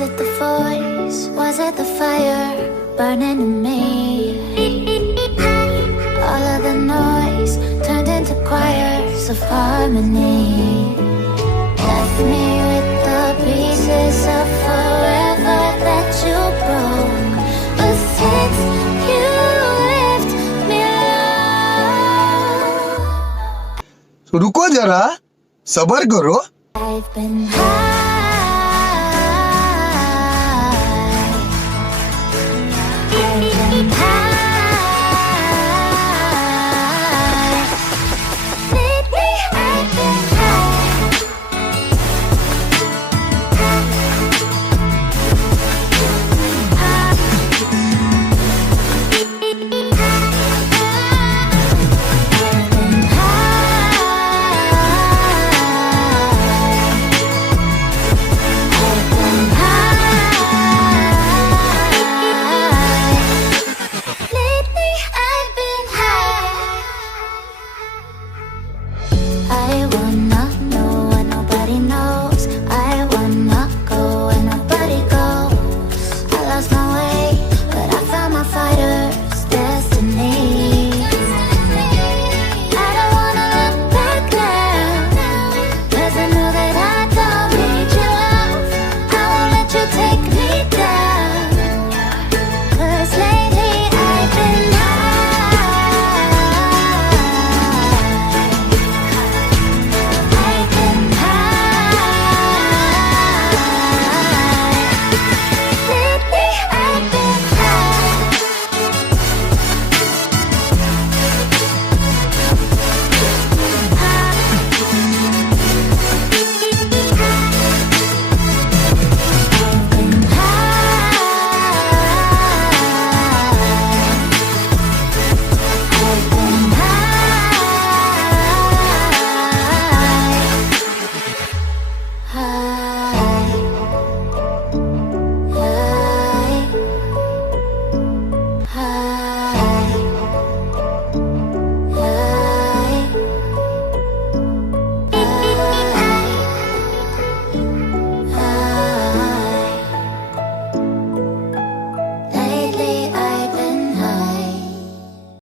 Was it the voice? Was it the fire burning in me? All of the noise turned into choirs of harmony. Left me with the pieces of forever that you broke. But since you left me alone, तो रुको जरा, सबर करो. I've been high